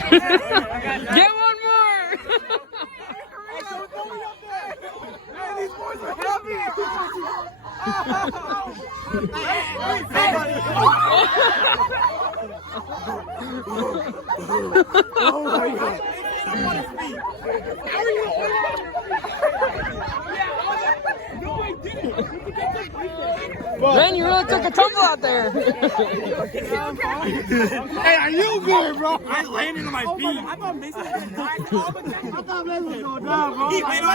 Get one more. These boys are heavy. Oh my God. Man, you really took a tumble out there. Hey, are you good, bro? I landed on my feet. I thought Mason was gonna die, bro.